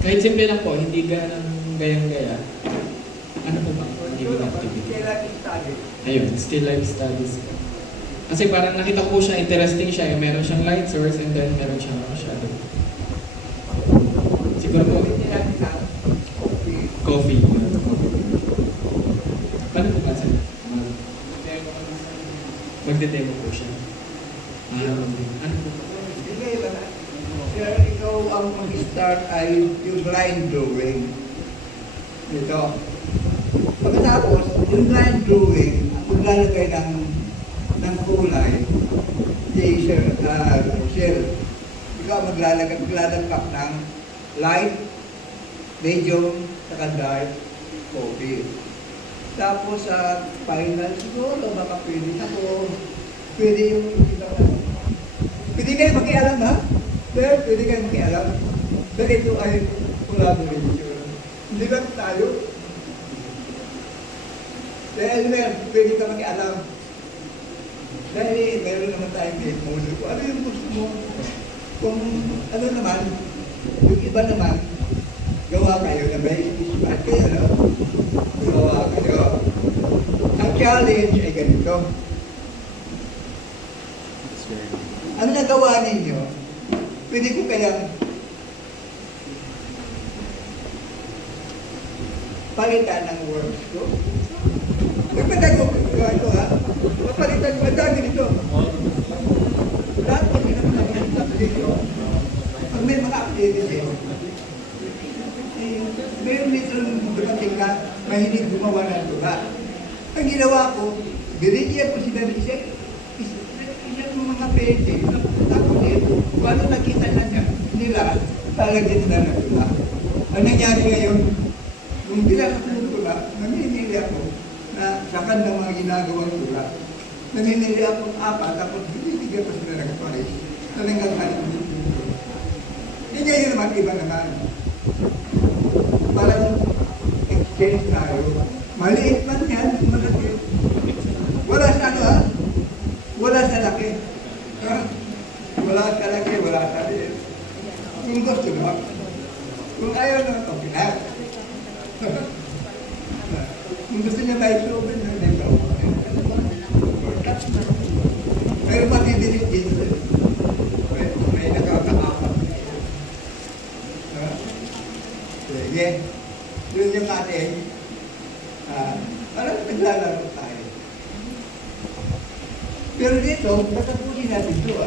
Kahit simple lang po, hindi gayang-gaya. Ano po ba? Hindi ko activity. Ayun, still life studies. Kasi parang nakita ko siya, interesting siya. Meron siyang light source and then meron siyang shadow. Siguro po, coffee. Paano po ba sir? Magde-demo po siya. Ano po ba? Sir, ikaw ang mag-start ay yung line drawing. Ito. Pagkatapos, yung line drawing, ang maglalagay ng kulay, shell. Ikaw maglalagpak ng light, medium, saka dark, coffee. Tapos sa final, siguro baka pwede ako, pwede yung pwede kayo makialam ha? Sir, pwede kayo makialam. Dahil ito ay collaboration. Hindi ba tayo? Dahil pwede ka makialam. Dahil meron naman tayong game mode. Kung ano yung gusto mo, kung ano naman, yung iba naman, gawa kayo na may ispat kayo, ano? Gawa kayo. Ang challenge ay ganito. Ano nagawa ninyo? Pwede ko kayang palitan ng words ko. Pagpatay ko ito ha. Papalitan ko. Ang dami nito. Lahat ko pinapalitan dito. Pag may mga activity, meron dito dumating na mahilig gumawa ng tuba. Ang ginawa ko, binigyan ko sila ng isang mga pwede. Tapos paano nakita na nila, talagyan na ng tuba. Ang nangyari ngayon, nung binasa ko ng tuba, naninili ako na sa kanilang mga ginagawang tuba. Naninili ako 4, tapos binibigyan ko sila ng Paris. Talagang kanin dito. Hindi yun naman, iba naman. Parang exchange tayo. Maliit man yan, malaki. Wala sa ano ha? Wala sa laki. Ha? Wala sa laki, wala sa liit. Kung gusto na. Kung ayaw Pero naman, okay na. Kung gusto niya tayo proven, may proven. Pero matidilig din. May nakakakapat. Sige. Yun yung ating parang naglalaro tayo. Pero dito, patapusin natin ito.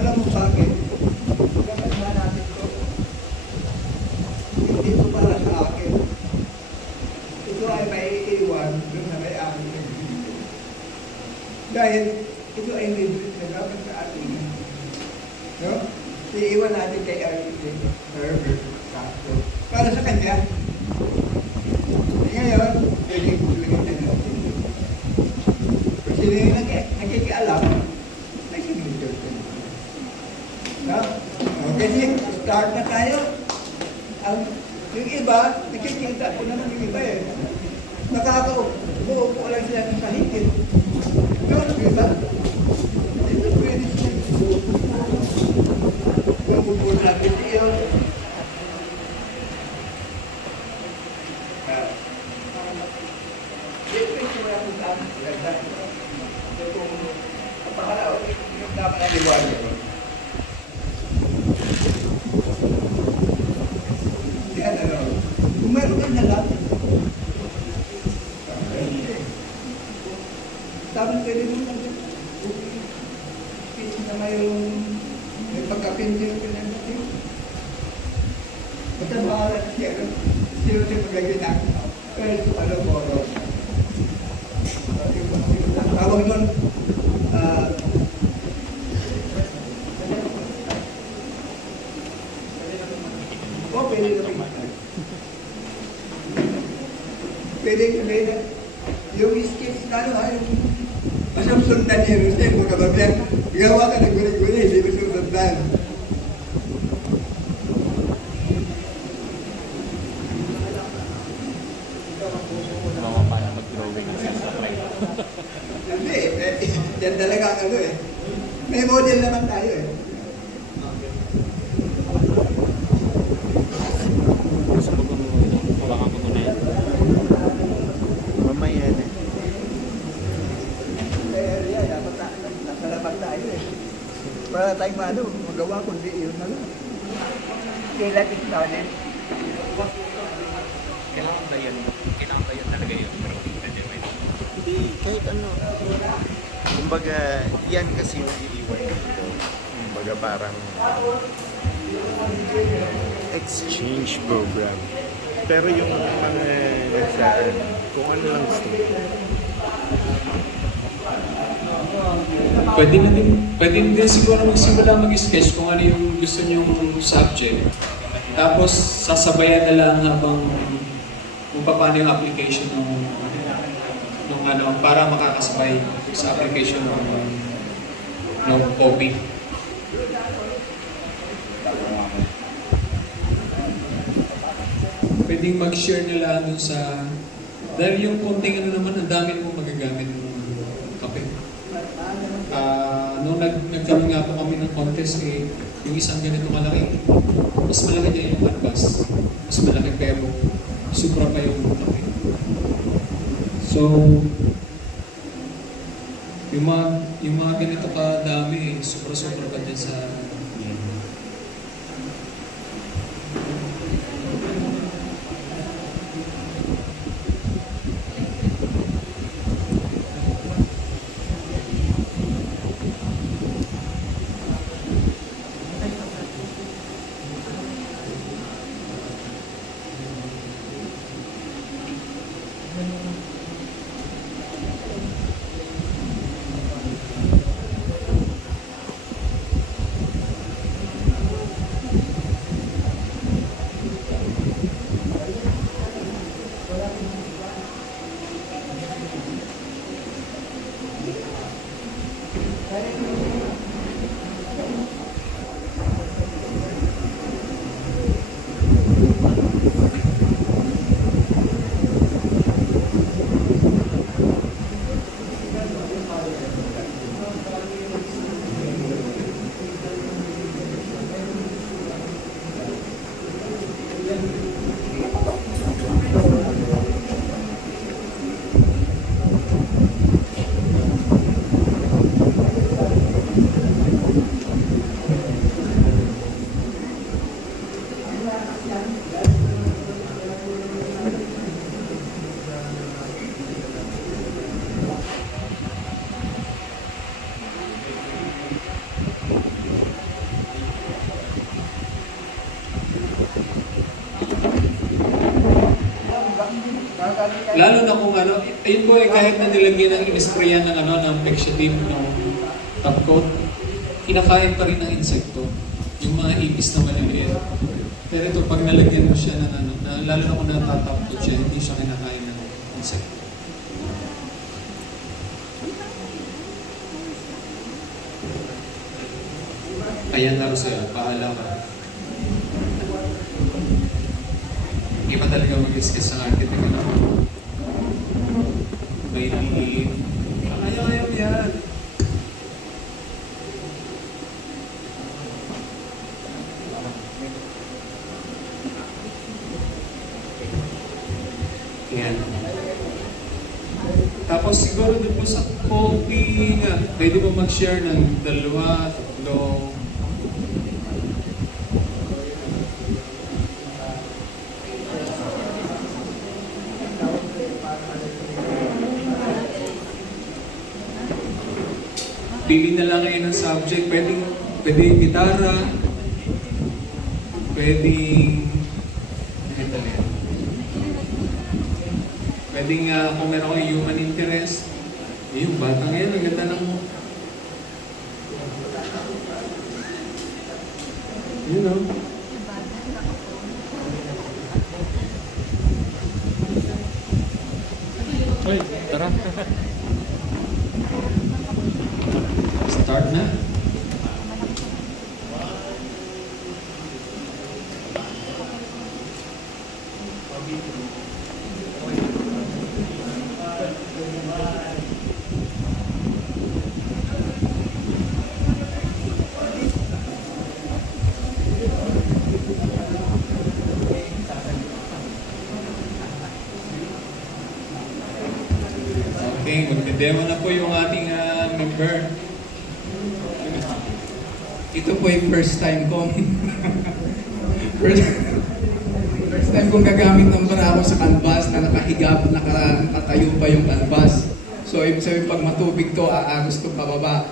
Alam mo bakit? Dapat na natin ito. Hindi ito para sa akin. Ito ay may iiwan doon na may akin nagbibigay. Dahil ito ay libre na dapat sa atin. No? Iiwan natin kay Herbert Castro. Para sa kanya. Ngayon, pwede kulingin na natin. Kasi yung nakikialam, ay sinigil ko. No? Kasi start na tayo. Yung iba, nakikita ko naman yung iba eh. Nakakaupo lang sila sa higit. No, diba? Ito pwede sila. Nabubuo natin yun. Siyempre, sila kung saan sila. Kung kapakalaw, yung dapat na liwanag yun. Kung meron ka na lang, tapos pwede mo lang kasi na may pagkapindir ko na natin. Basta mahalat siya, sino siya paglagay natin. Pero ito, alam mo, tawag nun, pwede na pumatay. Pwede sabihin na, yung skits na yung masumsundan niya, Rosel, mga kababiyan, gawa ka ng guli-guli, hindi masumsundan. Mga paano mag-drawing sa sakay. Hindi, yan talaga ang ano eh. May model naman tayo eh. Para tayong magawa kundi yun na lang. Kailan talent. Kailangan ba yun? Kailangan ba yun talaga yun? Hindi, kahit ano. Kumbaga, yan kasi yung iiwan dito. Kumbaga parang exchange program. Pero yung mga kung ano lang state. Pwede din siguro magsimula mag-sketch kung ano yung gusto nyong subject. Tapos sasabayan na lang habang kung paano yung application nung ano para makakasabay sa application ng copy. Pwedeng mag-share nila dun sa dahil yung konting ano naman ang dami mo magagamit ng kape. Nung nagkaroon nga po kami ng contest yung isang ganito kalaki, mas malaki din yung canvas, mas malaki pero sobra pa yung kape. So yung mga ganito kadami sobra pa din sa Lalo na kung ano, ayun po eh, kahit na nilagyan ng inisprayan ng ano, ng fixative, ng top coat, kinakain pa rin ng insekto. Yung mga ipis na maliliit. Pero ito, pag nalagyan mo siya ng ano, na, lalo na kung natatop coat siya, hindi siya kinakain ng insekto. Ayan na rin sa'yo, pahala ka. Iba talaga mag-discuss ng architect. May liit. Ayaw yan. Ayan. Tapos siguro doon po sa copy nga, pwede mo mag-share ng 2, 3. Pili na lang kayo ng subject. Pwedeng gitara, pwedeng kung meron kayo human interest. Yung batang yan, ang ganda ng you know. Hoy, tara. Start na. Okay, magde-demo na po yung ating member. Ito po yung first time ko. first time kong gagamit ng barako sa canvas na nakahigap, nakatayo pa yung canvas. So, ibig sabihin pag matubig to, aagos to pababa.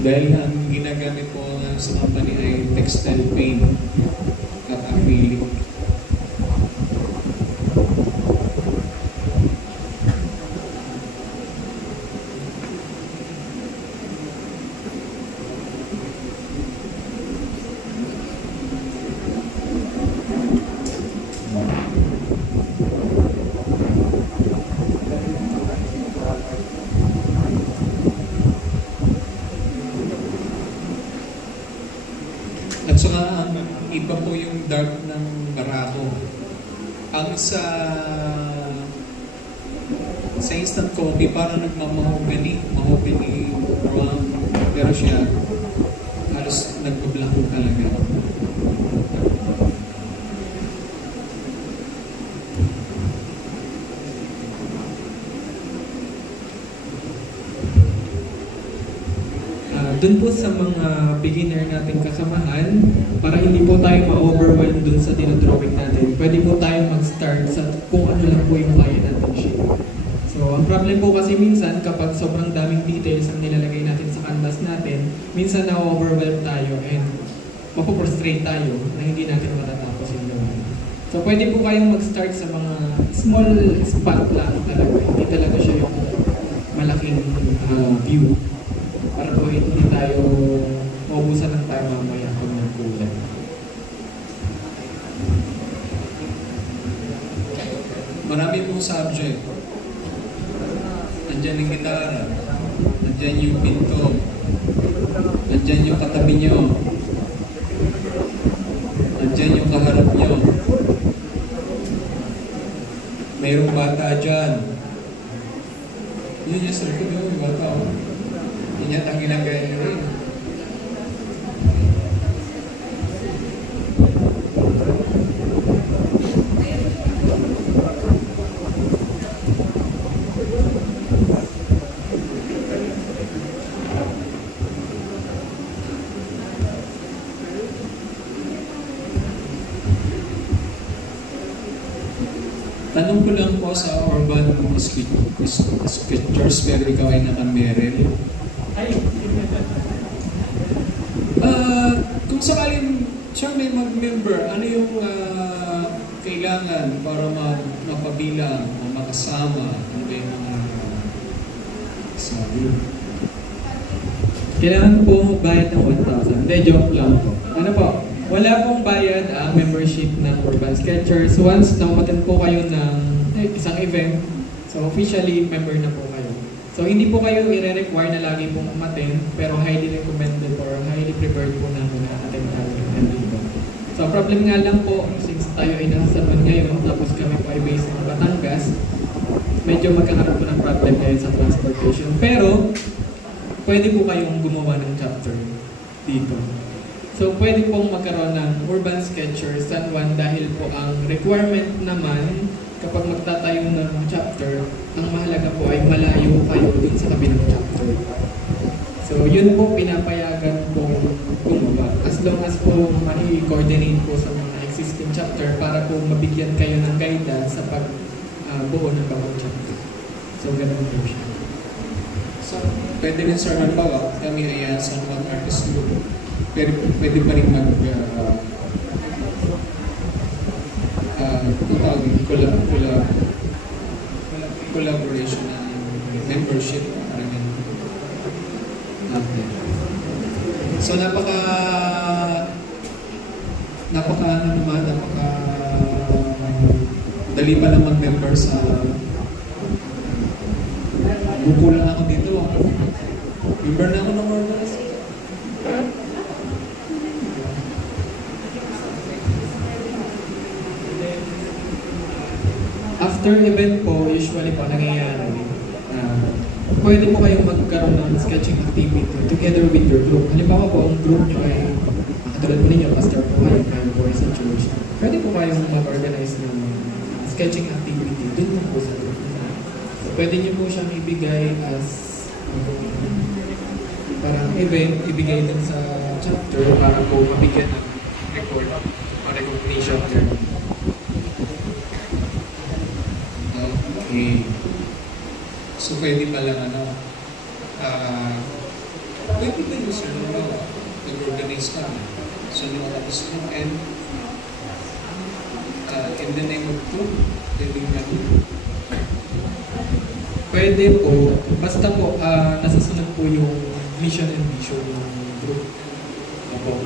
Dahil ang ginagamit po sa company ay textile paint at acrylic. At saka iba po yung dark ng barako. Ang sa instant coffee parang mahogany brown, pero siya halos nagpa-black talaga. Doon po sa mga beginner natin kasamahan, para hindi po tayo ma-overwhelm dun sa dinodrawing natin, pwede po tayo mag-start sa kung ano lang po yung kaya natin siya. So, ang problem po kasi minsan, kapag sobrang daming details ang nilalagay natin sa canvas natin, minsan na-overwhelm tayo and mapuprostrate tayo na hindi natin matatapos yung gawin. So, pwede po kayong mag-start sa mga small spot lang talaga. Hindi talaga siya yung malaking view. Para po hindi tayo maubusan ng tayo mamaya kung nagkulang. Marami pong subject. Nandyan yung gitara, nandyan yung pinto, nandyan yung katabi nyo, nandyan yung kaharap nyo. Mayroong bata dyan. Yun yung sir ko, may bata ako. niya, tangilang ganyan rin. Tanong ko lang po sa urban scriptures, pero ikaw ay naka-Merel. Kung sakaling siya may mag-member, ano yung kailangan para mapabilang o makasama? Ano ba yung mga sabi? Kailangan po bayad ng 1,000. Hindi, joke lang po. Ano po? Wala pong bayad ang membership ng Urban Sketchers. Once na-attend po kayo ng isang event, so officially member na po kayo. So hindi po kayo i-require na lagi pong umattend, pero highly recommended or highly preferred po namin na attend kami ng event. So problem nga lang po, since tayo ay nasa San Juan ngayon, tapos kami po ay based sa Batangas, medyo magkakaroon po ng problem ngayon sa transportation. Pero pwede po kayong gumawa ng chapter dito. So, pwede pong magkaroon ng Urban Sketchers San Juan dahil po ang requirement naman kapag magtatayo ng chapter, ang mahalaga po ay malayo kayo dun sa kabilang chapter. So, yun po pinapayagan pong gumawa. As long as po ma-coordinate po sa mga existing chapter para po mabigyan kayo ng guidance sa pag-buo ng bawat chapter. So, ganun po siya. So, pwede rin sir, halimbawa, kami ay San Juan Artist Group. Pero pwede pa rin collaboration ng membership. So napaka dali pa lang mag-member sa buko lang ako dito. Member na ako ng Urban. After event po, usually po nangyayari, pwede po kayong magkaroon ng sketching activity together with your group. Halimbawa po, ang group nyo ay katulad po ninyo, pastor po kayo, boys and church. Pwede po kayong mag-organize ng sketching activity dun po sa group. So, pwede nyo po siyang ibigay as parang event, ibigay din sa chapter para po mabigyan ng record o recognition. Okay. So, pwede palang pwede ba yung sir nag-organize ka so nung tapos mo and in the name of group, pwede nga pwede po, basta po nasusunod po yung mission and vision ng group.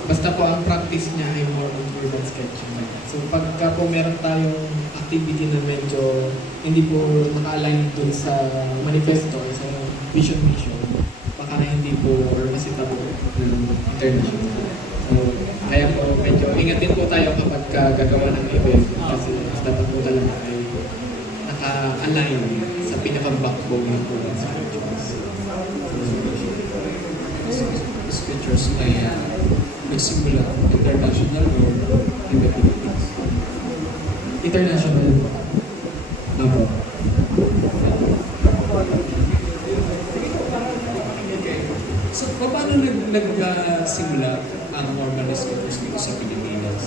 Basta po ang practice niya ay more on urban sketching. So pagka po meron tayong activity na medyo hindi po naka-align dun sa manifesto o sa vision mission, baka na hindi po or masita po ng international. So kaya po medyo ingatin po tayo kapag gagawa ng event kasi dapat po talaga ay naka-align sa pinaka-backbone ng urban sketching. Sketchers ay nagsimula international or in the Philippines? International. No. So, paano nagsimula ang urban sketchers dito sa Pilipinas?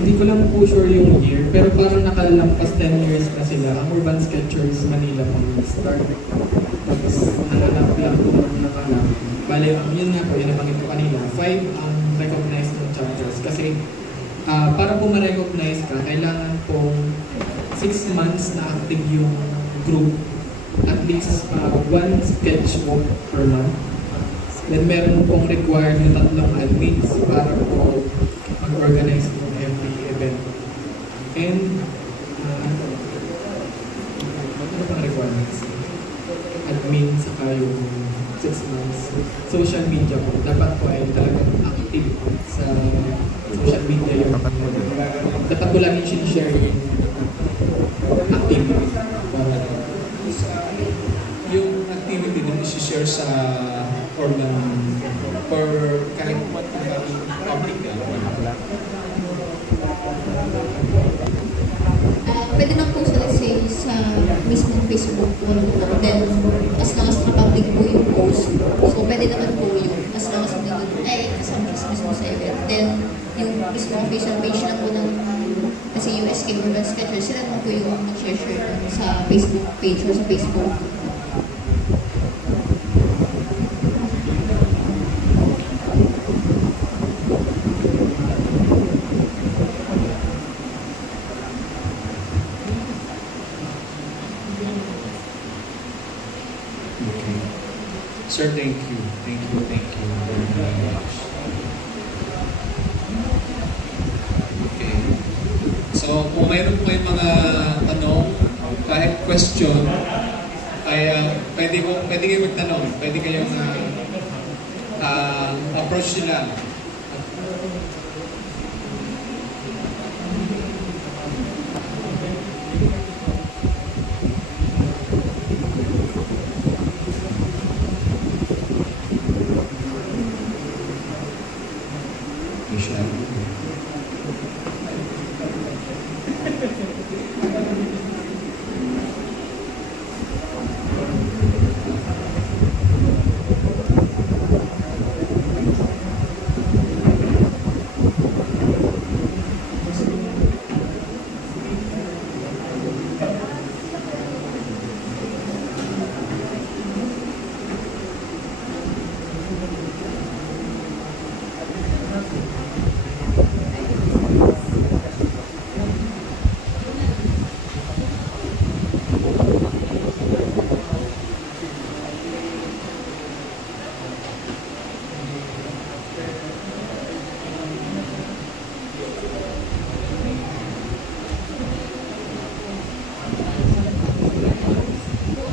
Hindi ko lang po sure yung year, pero parang nakalampas 10 years na sila. Ang Urban Sketchers Manila po start. Tapos nanganap lang po nakanap. Bale, yun nga po, yun nabanggit ko kanina. 5 ang recognized ng chapters. Kasi para po ma-recognize ka, kailangan pong 6 months na active yung group. At least 1 sketch book per month. Then meron pong required na 3 admins para po mag-organize ng every event. And ano pang requirements? Admin, saka yung 6 months. Social media po. Dapat po ay talagang active sa social media yung dapat po lagi sinishare yung activity para mag-share sa urban or kahit public Pwede na po sila say sa mismong Facebook po. Then, as long as nakapublic po yung post. So, pwede naman po yung as long as nandun, kasama sa mismo sa event. Then, yung mismong official page na po ng kasi yung SK Urban Sketchers, sila naman po yung mag-share sa Facebook page or sa Facebook. Sir, thank you. Thank you very much. Okay. So, kung mayroon po kayong mga tanong, kahit question, ay pwede kayo magtanong. Pwede kayong approach nila.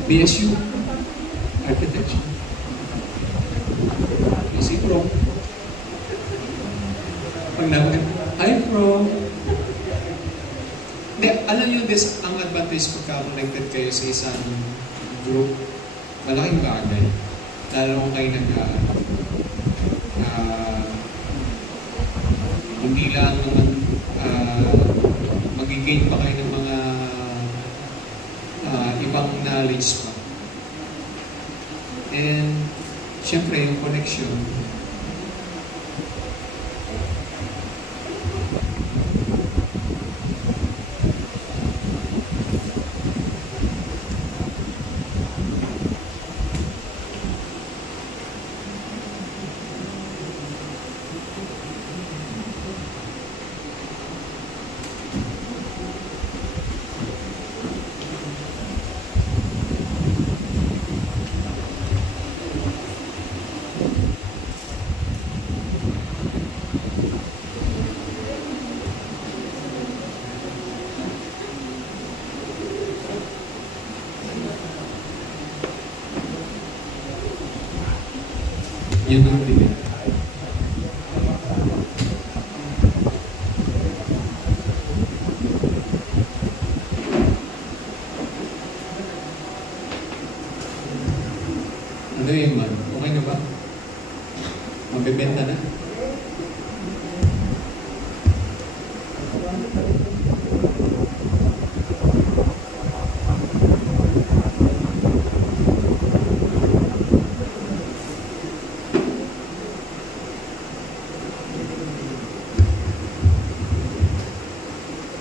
BSU Architecture. Si Pro. Pag naman, hi Pro. Hindi, alam nyo this, ang advantage pagka connected kayo sa isang group, malaking bagay. Lalo kung kayo hindi lang naman magigain pa kayo ng mga ibang knowledge pa. And, syempre, yung connection. Yun ang limit. Ano yun man? Okay na ba? Magbebenta na?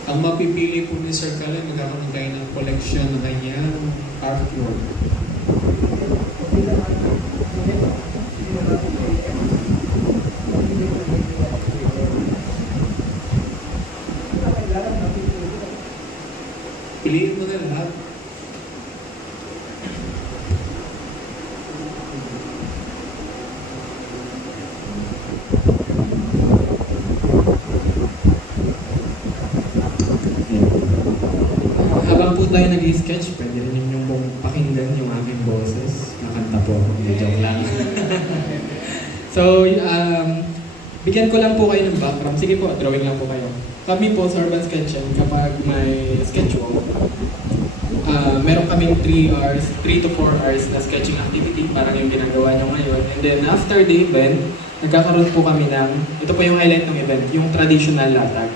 Ang mapipili po ni Sir Kalen, magkakaroon tayo ng collection na kanyang artwork. Piliin mo na lahat. Habang po tayo nag-sketch, pwede rin yung pong pakinggan yung aking boses. Kakanta po ako, joke lang. So, bigyan ko lang po kayo ng background. Sige po, drawing lang po kayo. Kami po sa Urban Sketching, kapag may sketch walk, meron kaming 3 to 4 hours na sketching activity, parang yung ginagawa nyo ngayon. And then after the event, nagkakaroon po kami ng, ito po yung highlight ng event, yung traditional latag.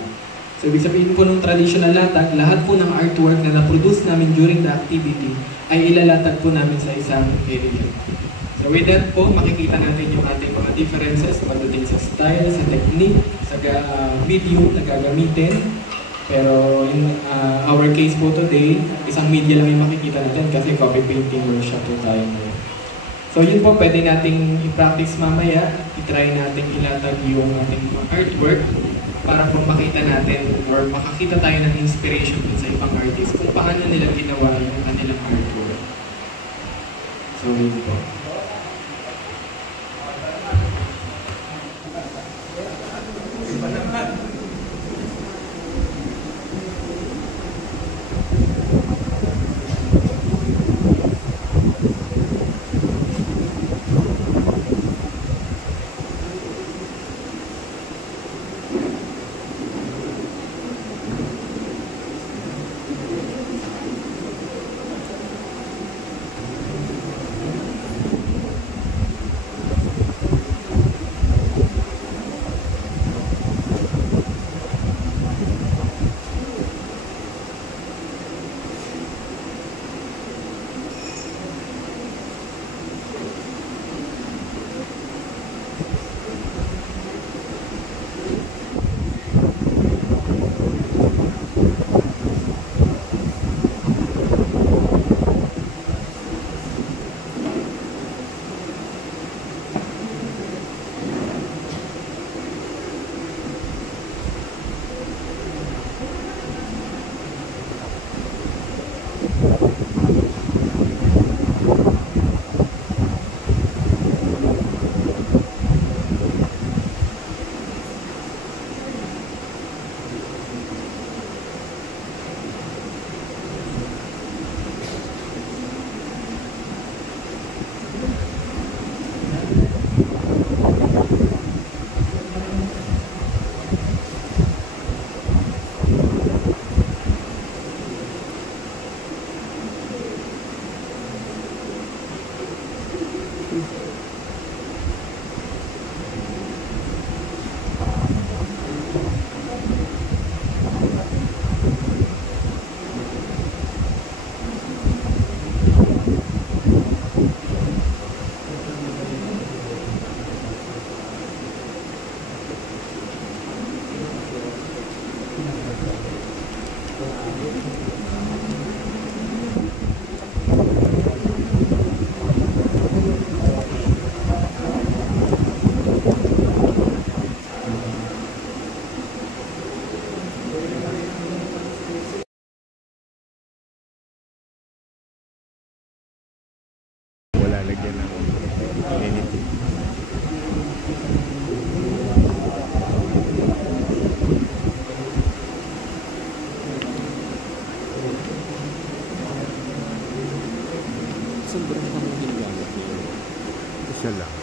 So ibig sabihin po ng traditional latag, lahat po ng artwork na na-produce namin during the activity ay ilalatag po namin sa isang area. So with that po, makikita natin yung ating mga differences pagdating sa style, sa technique, sa video na gagamitin. Pero in our case po today, isang media lang yung makikita natin kasi copy painting workshop po tayo ngayon. So yun po, pwede nating i-practice mamaya, i-try natin ilatag yung ating artwork para po makita natin or makakita tayo ng inspiration sa ibang artist kung paano nila ginawa yung kanilang artwork. So yun po. Lalagyan ng anything. Sobrang kami ginagamit niyo. Isa lang.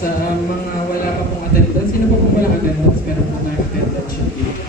Sa mga wala pa pong attendance, sino po pong walang attendance? Meron po tayong attendance sheet dito.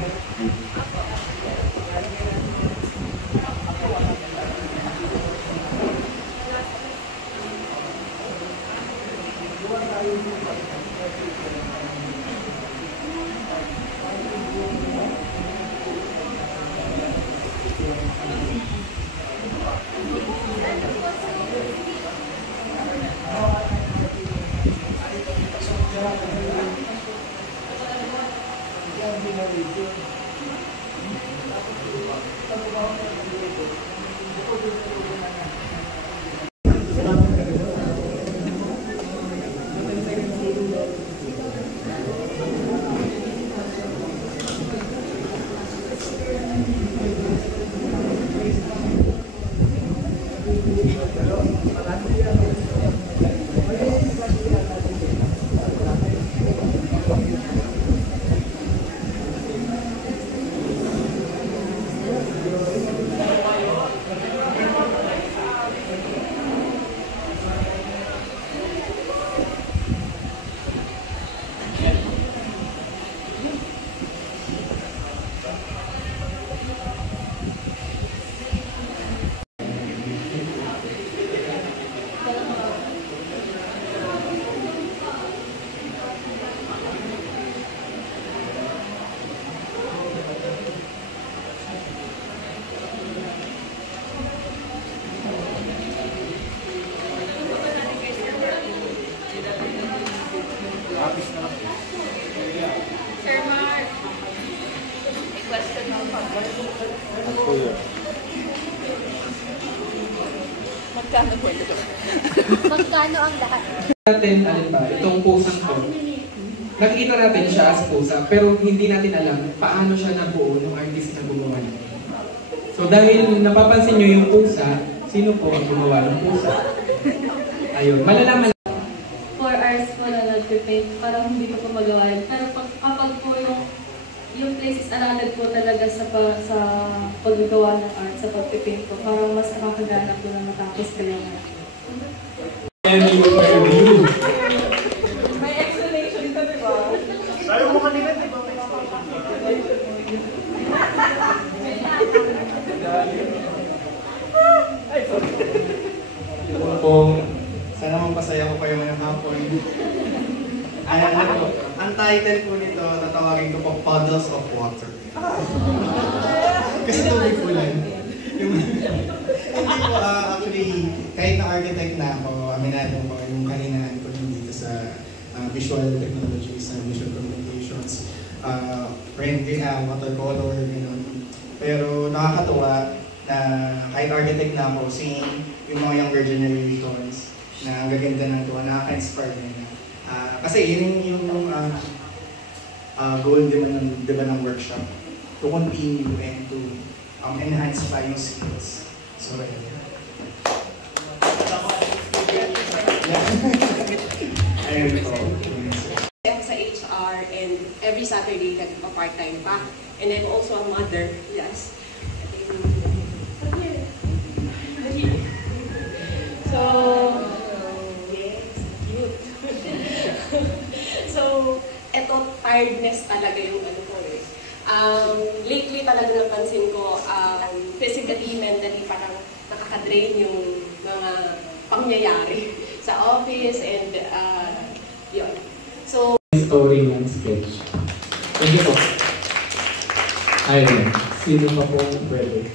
Sir Mark, may question ako pa. Magkano po ito? Magkano ang lahat? Natin, alin ba, itong pusang to, nakikita natin siya as pusa, pero hindi natin alam paano siya nabuo ng artist na gumawa niya. So dahil napapansin nyo yung pusa, sino po ang gumawa ng pusa? Ayun, malalaman. 4 hours po na nag-paint, parang hindi ko po magawa yun. Pero kapag po yung place is alalad po talaga sa paggagawa ng art, sa pag-paint po, parang mas nakakagana po na matapos kayo na. May explanation ka, di ba? Sayo mo kanina, di ba? Ay, sorry. Sana mapasaya ko kayo ngayong hapon. Ang title po nito, tatawagin ko po Puddles of Water. Kasi tubig po lang. Hindi po, actually, kahit na architect na ako, aminado ko yung kahinaan ko dito sa visual technologies and visual communications. Watercolor, gano'n. Pero nakakatuwa na kahit architect na ako, seeing yung mga younger generations na ang gaganda ng tuwa, nakaka-inspire nila. Kasi yun yung goal diba ng workshop, to continue and to enhance pa yung skills. So, ayun po. Sa HR and every Saturday nagpa-part-time pa. And I'm also a mother, yes. So, yes, cute. So, eto, tiredness talaga yung ano ko eh. Lately talaga napansin ko, physically, mentally, parang nakaka-drain yung mga pangyayari sa office and yun. So, story ng sketch. Thank you po. Ayun, sino pa pong pwede?